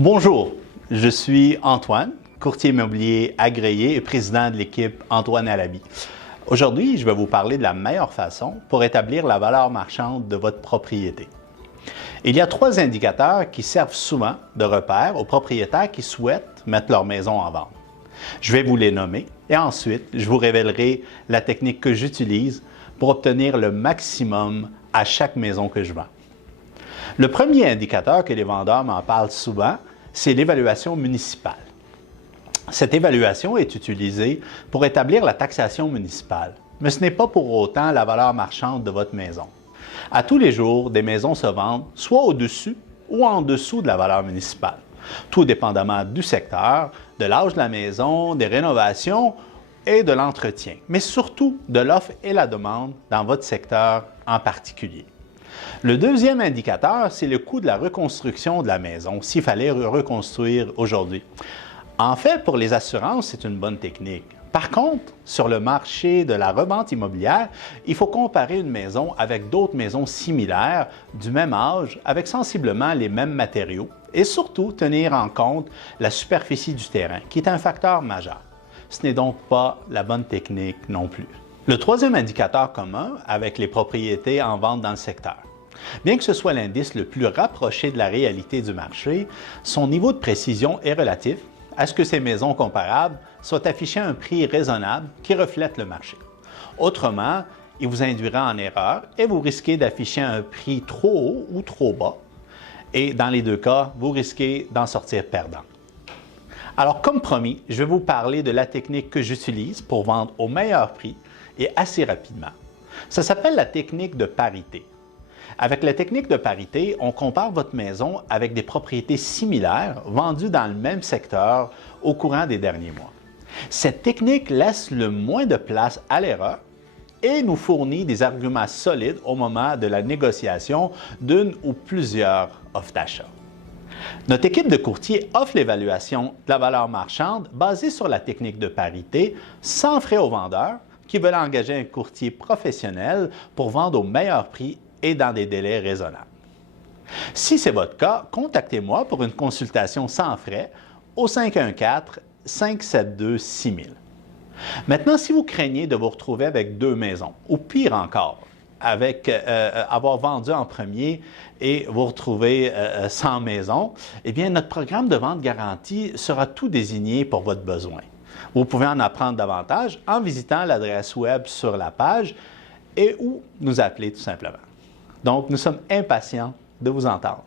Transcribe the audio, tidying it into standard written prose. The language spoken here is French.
Bonjour, je suis Antoine, courtier immobilier agréé et président de l'équipe Antoine Alabi. Aujourd'hui, je vais vous parler de la meilleure façon pour établir la valeur marchande de votre propriété. Il y a 3 indicateurs qui servent souvent de repère aux propriétaires qui souhaitent mettre leur maison en vente. Je vais vous les nommer et ensuite, je vous révélerai la technique que j'utilise pour obtenir le maximum à chaque maison que je vends. Le premier indicateur que les vendeurs m'en parlent souvent, c'est l'évaluation municipale. Cette évaluation est utilisée pour établir la taxation municipale, mais ce n'est pas pour autant la valeur marchande de votre maison. À tous les jours, des maisons se vendent soit au-dessus ou en dessous de la valeur municipale, tout dépendamment du secteur, de l'âge de la maison, des rénovations et de l'entretien, mais surtout de l'offre et la demande dans votre secteur en particulier. Le deuxième indicateur, c'est le coût de la reconstruction de la maison, s'il fallait reconstruire aujourd'hui. En fait, pour les assurances, c'est une bonne technique. Par contre, sur le marché de la revente immobilière, il faut comparer une maison avec d'autres maisons similaires du même âge, avec sensiblement les mêmes matériaux, et surtout tenir en compte la superficie du terrain, qui est un facteur majeur. Ce n'est donc pas la bonne technique non plus. Le troisième indicateur commun avec les propriétés en vente dans le secteur. Bien que ce soit l'indice le plus rapproché de la réalité du marché, son niveau de précision est relatif à ce que ces maisons comparables soient affichées à un prix raisonnable qui reflète le marché. Autrement, il vous induira en erreur et vous risquez d'afficher un prix trop haut ou trop bas. Et dans les deux cas, vous risquez d'en sortir perdant. Alors, comme promis, je vais vous parler de la technique que j'utilise pour vendre au meilleur prix et assez rapidement. Ça s'appelle la technique de parité. Avec la technique de parité, on compare votre maison avec des propriétés similaires vendues dans le même secteur au courant des derniers mois. Cette technique laisse le moins de place à l'erreur et nous fournit des arguments solides au moment de la négociation d'une ou plusieurs offres d'achat. Notre équipe de courtiers offre l'évaluation de la valeur marchande basée sur la technique de parité sans frais aux vendeurs qui veulent engager un courtier professionnel pour vendre au meilleur prix et dans des délais raisonnables. Si c'est votre cas, contactez-moi pour une consultation sans frais au 514-572-6000. Maintenant, si vous craignez de vous retrouver avec 2 maisons, ou pire encore, avec avoir vendu en premier et vous retrouver sans maison, eh bien, notre programme de vente garantie sera tout désigné pour votre besoin. Vous pouvez en apprendre davantage en visitant l'adresse web sur la page et ou nous appeler tout simplement. Donc, nous sommes impatients de vous entendre.